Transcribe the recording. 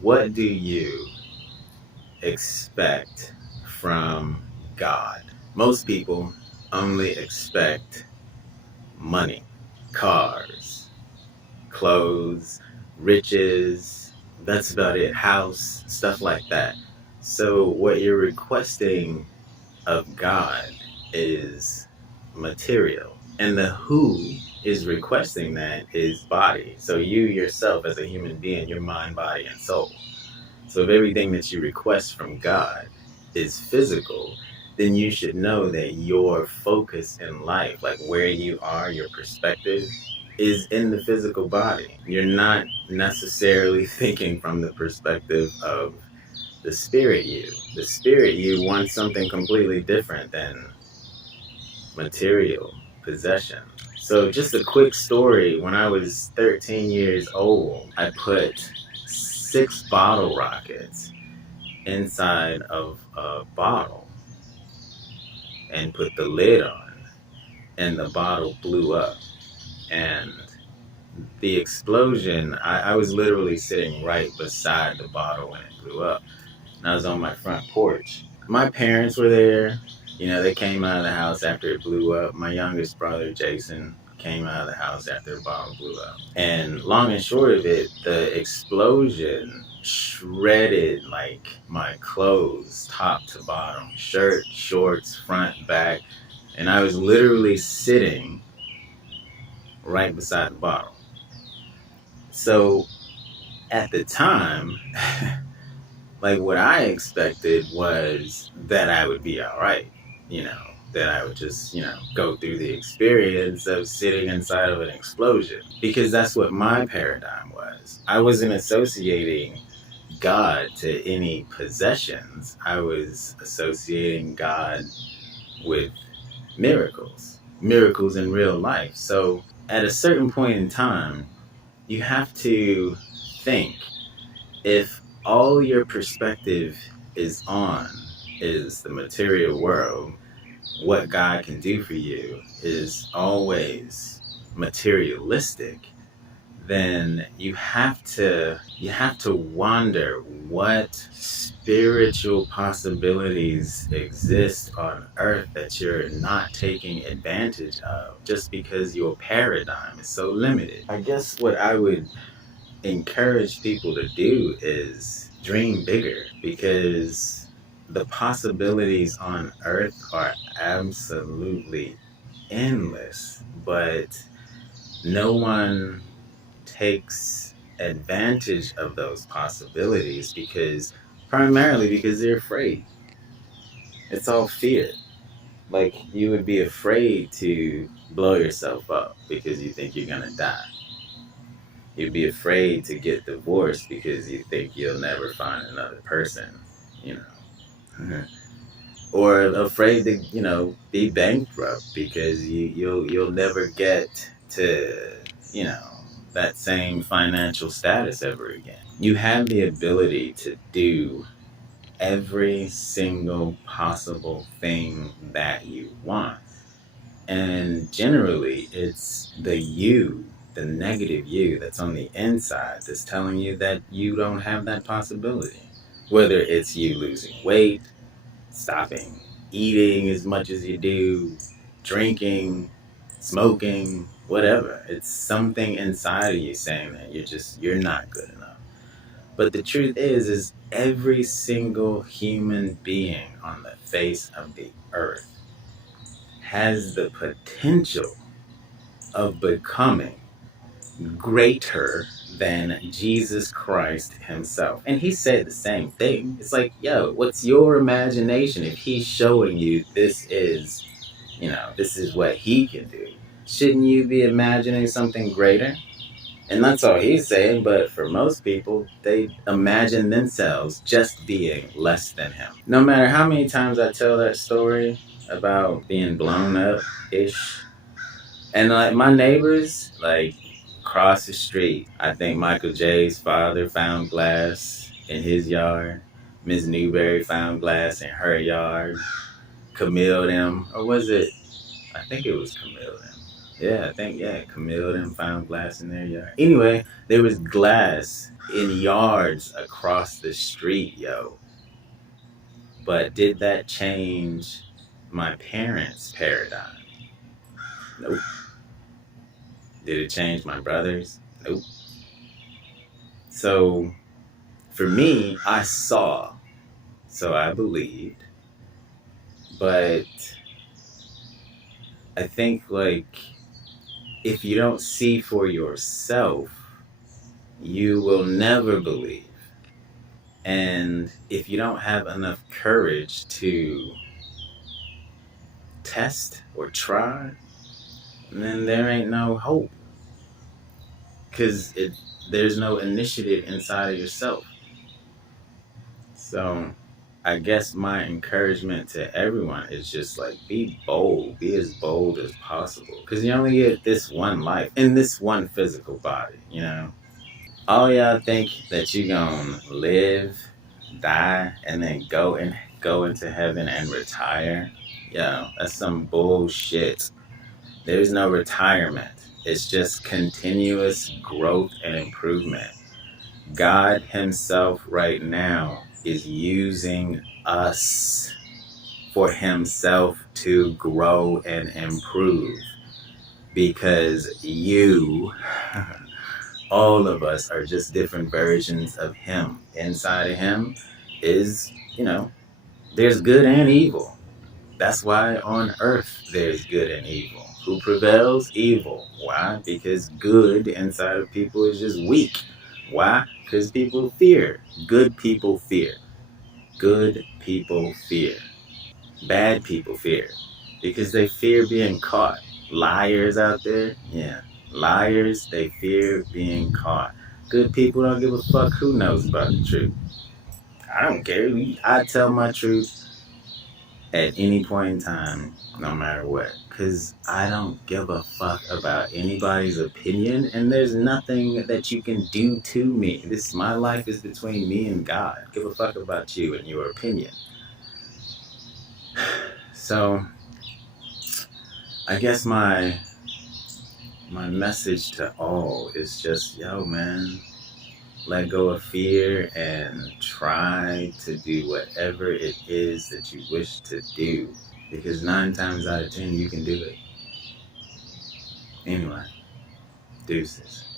What do you expect from God? Most people only expect money, cars, clothes, riches. That's about it. House, stuff like that. So, what you're requesting of God is material. And the who is requesting that is body. So, you yourself, as a human being, your mind, body, and soul. So if everything that you request from God is physical, then you should know that your focus in life, like where you are, your perspective, is in the physical body. You're not necessarily thinking from the perspective of the spirit you. The spirit you wants something completely different than material possession. So just a quick story, when I was 13 years old, I put 6 bottle rockets inside of a bottle and put the lid on, and the bottle blew up. And the explosion, I was literally sitting right beside the bottle when it blew up, and I was on my front porch. My parents were there. You know, they came out of the house after it blew up. My youngest brother, Jason, came out of the house after the bomb blew up. And long and short of it, the explosion shredded like my clothes, top to bottom, shirt, shorts, front, back. And I was literally sitting right beside the bottle. So at the time, like what I expected was that I would be all right, you know, that I would just, go through the experience of sitting inside of an explosion, because that's what my paradigm was. I wasn't associating God to any possessions. I was associating God with miracles in real life. So at a certain point in time, you have to think, if all your perspective is on is the material world, what God can do for you is always materialistic, then you have to wonder what spiritual possibilities exist on earth that you're not taking advantage of just because your paradigm is so limited. I guess what I would encourage people to do is dream bigger, because the possibilities on earth are absolutely endless, but no one takes advantage of those possibilities primarily because they're afraid. It's all fear. Like, you would be afraid to blow yourself up because you think you're gonna die. You'd be afraid to get divorced because you think you'll never find another person, you know. Or afraid to, be bankrupt because you'll never get to, you know, that same financial status ever again. You have the ability to do every single possible thing that you want. And generally, it's the negative you that's on the inside that's telling you that you don't have that possibility. Whether it's you losing weight, stopping eating as much as you do, drinking, smoking, whatever. It's something inside of you saying that you're not good enough. But the truth is every single human being on the face of the earth has the potential of becoming greater than Jesus Christ himself. And he said the same thing. It's like, yo, what's your imagination if he's showing you this is what he can do? Shouldn't you be imagining something greater? And that's all he's saying, but for most people, they imagine themselves just being less than him. No matter how many times I tell that story about being blown up-ish, and like my neighbors, like across the street, I think Michael J's father found glass in his yard. Miss Newberry found glass in her yard. Camille them, or was it? I think it was Camille them. Yeah, I think, yeah, Camille and found glass in their yard. Anyway, there was glass in yards across the street, yo. But did that change my parents' paradigm? Nope. Did it change my brothers? Nope. So for me, I saw, so I believed, but I think, like, if you don't see for yourself, you will never believe. And if you don't have enough courage to test or try, then there ain't no hope. Because there's no initiative inside of yourself. So I guess my encouragement to everyone is just like, be bold, be as bold as possible. Because you only get this one life in this one physical body, you know? All y'all think that you gonna live, die, and then go into heaven and retire. Yo, that's some bullshit. There's no retirement. It's just continuous growth and improvement. God Himself right now is using us for Himself to grow and improve, because you, all of us, are just different versions of Him. Inside of Him is, there's good and evil. That's why on earth there's good and evil. Who prevails? Evil. Why? Because good inside of people is just weak. Why? Because people fear. Good people fear. Good people fear. Bad people fear. Because they fear being caught. Liars out there? Yeah. Liars, they fear being caught. Good people don't give a fuck who knows about the truth. I don't care. I tell my truth at any point in time, no matter what. Because I don't give a fuck about anybody's opinion, and there's nothing that you can do to me. My life is between me and God. Give a fuck about you and your opinion. So, I guess my message to all is just, yo, man, let go of fear and try to do whatever it is that you wish to do. Because 9 times out of 10, you can do it. Anyway, deuces.